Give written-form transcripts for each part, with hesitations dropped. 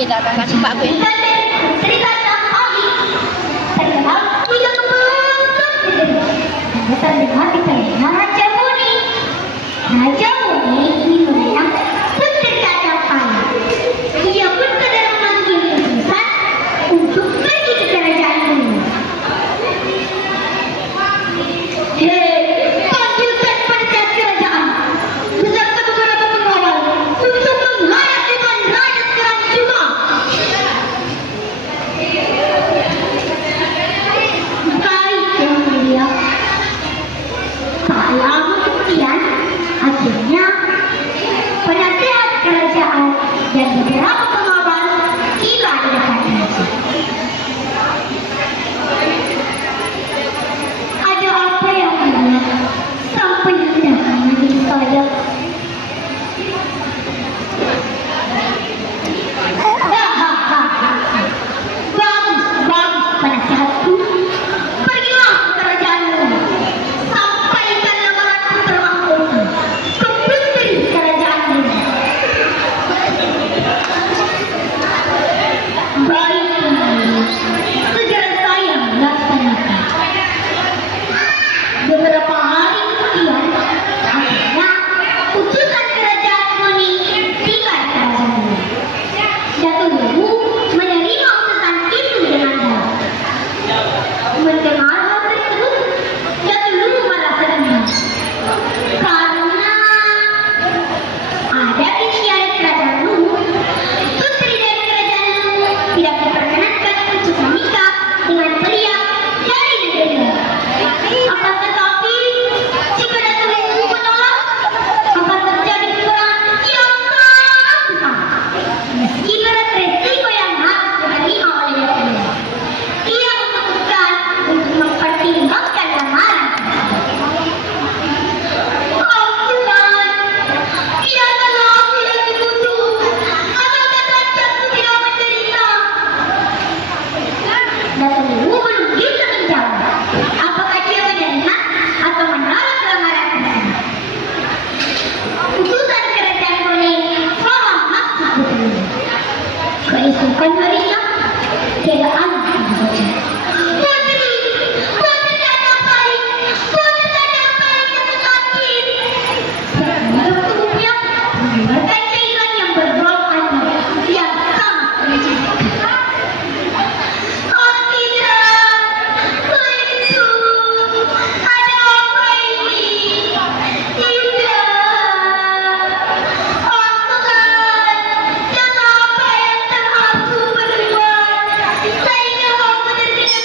Kita akan kasih Pak gue. Cerita tentang Oli. Terkenal punya kebanggaan. Terdengar di telinga Raja Muni. Raja Muni ini mengenang Putri Kadapani. Ia pun sedang memanggil utusan untuk pergi ke kerajaan Muni. Hei, panggilkan penjaga kerajaan beserta beberapa pengawal untuk menghadap depan Raja Sekarang Cuma. Baik, Yang Mulia. Tak lama kemudian, akhirnya penasehat kerajaan dan beberapa pengawal tiba di depan raja. Ada apa Yang Mulia? Sampai hendak memanggil saya. Bagus, bagus penasehatku. Pergilah ke kerajaanmu. Sampaikan lamaranku termahkota ke putri kerajaanmu. Baik, Yang Mulia. Segera saya melaksanakan. Beberapa hari kemudian, akhirnya utusan kerajaan Muni tiba di kerajaan Muni. Datuk Luwu menerima utusan itu dengan baik. Mendengar hal tersebut, Datuk Luwu merasa senang karena ada di syiar kerajaan Luwu, putri dari kerajaan Luwu tidak diperkenankan untuk menikah dengan pria dari negeri lain. Akan tetapi, jika Datuk Luwu menolak, akan terjadi peperangan yang sangat besar. Meski berat resiko yang harus diterima oleh Datuk Luwu, ia memutuskan untuk mempertimbangkan lamaran tersebut. Oh Tuhan, biarkanlah aku yang dibunuh, asalkan rajaku tidak menderita. Datuk Luwu belum bisa menjawab apakah dia menerima atau menolak lamaran tersebut. Utusan kerajaan Muni faham maksud Datuk Luwu. Keesokan harinya, tidak aneh saja. Putri, Putri Kadapani, Putri Kadapani yang sakit. Setelah tubuhnya mengeluarkan cairan yang berbau aneh yang sangat menjijikan. Oh tidak, itu ada apa ini? Tidak. Oh Tuhan, jangan apa yang telah aku berbuat sehingga kau benar-benar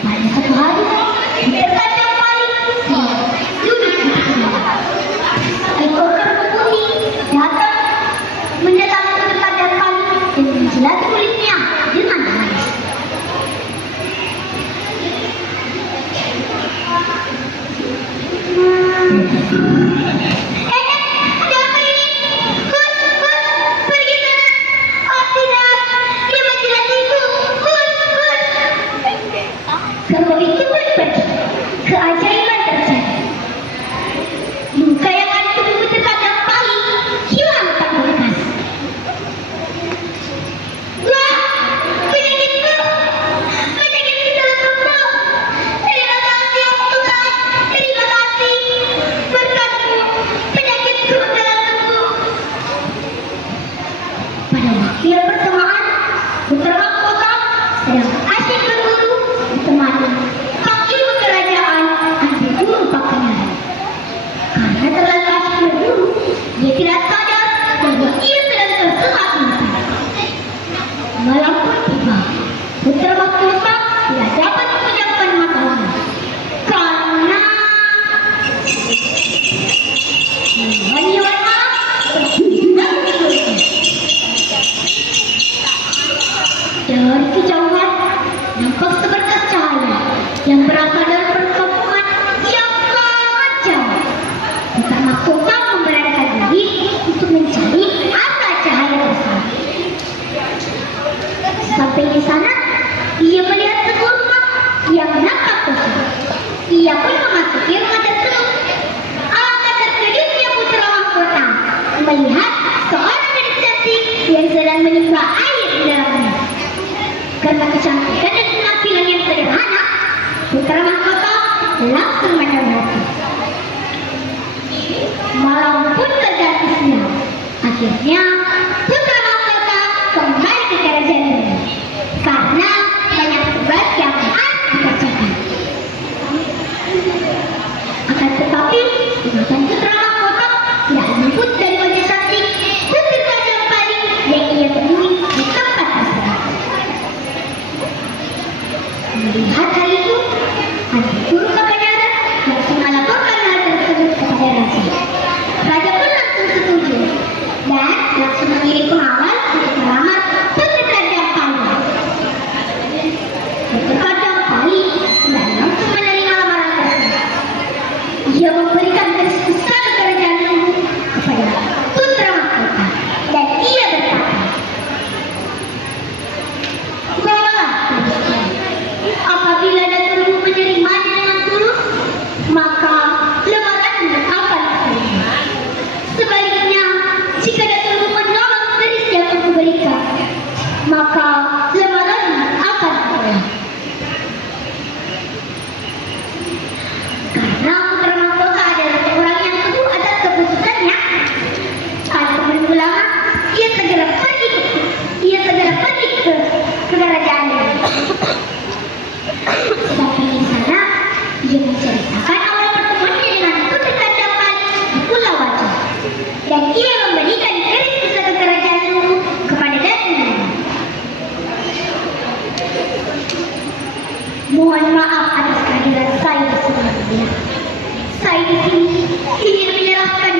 Pada satu hari, Putra paling duduk di tengah. Ekor kerbau putih datang mendatangi Putra paling dan menjilat kulitnya dengan halus. Ada apa ini? Kus, pergi sana. Oh tidak, dia menjilatiku. Kus. Kerbau itu pun pergi. Keajaiban terjadi. Luka yang ada di tubuh terkadang paling hilang tanpa bekas. Wah, penyakitku dalam tubuh. Terima kasih Tuhan, terima kasih. Berkatmu, penyakitku dalam tubuh. Pada waktu yang bersamaan, Putra Mahkota sedang asyik berburu ditemani sang ibu kerajaan ambil guru pakaian. Karena terlalu asyik berburu, dia tidak sadar bahwa ia sedang tersengat mimpi. Malam pun tiba. Putra Mahkota tidak dapat memejamkan mata lagi karena hewan-hewan malam berhubungan di kulitnya. Dari kejauhan nampak seberkas cahaya yang berasal dari perkampungan yang sangat jauh. Putra Mahkota memberanikan diri untuk mencari asal cahaya tersebut. Sampai di sana, ia melihat sebuah rumah yang nampak kosong. Ia pun memasuki rumah tersebut. Alangkah terkejutnya Putra Mahkota melihat seorang gadis cantik yang sedang menimba air di dalamnya. Karena kecantikan dan penampilan yang sederhana, Putra Mahkota langsung mendekati. Malam pun terganti siang. Akhirnya Putra Mahkota kembali ke kerajaannya karena banyak tugas yang harus dikerjakan. Akan tetapi, ingatan Putra Mahkota tidak luput dari wajah cantik putri kerajaan paling yang ia temui di tempat tersebut. Melihat hal itu, ada guru Kapadaran langsung melaporkan hal tersebut kepada raja. Raja pun langsung setuju dan langsung mengirim pengawal untuk melamar putri kerajaan paling. Putri kerajaan paling tidak langsung menerima lamaran tersebut. Ia memberikan garis besar kerajaan itu kepada Putra Mahkota dan ia berkata, "Bawalah garisnya. Apabila datukmu menerimanya dengan tulus, maka lamaran akan diterima. Sebaliknya, jika datukmu menolak garis yang aku berikan, maka lamaran akan ditolak." Karena Putra Mahkota adalah seorang yang teguh atas keputusannya, tanpa berulama, ia segera pergi ke kerajaannya. Sampai di sana, ia menceritakan awal pertemuannya dengan putri kerajaan paling di Pulau Wajah, dan ia memberikan garis pusaka kerajaan itu kepada datuknya. Mohon maaf atas kehadiran saya sebelumnya. Saya di sini ingin menyerahkan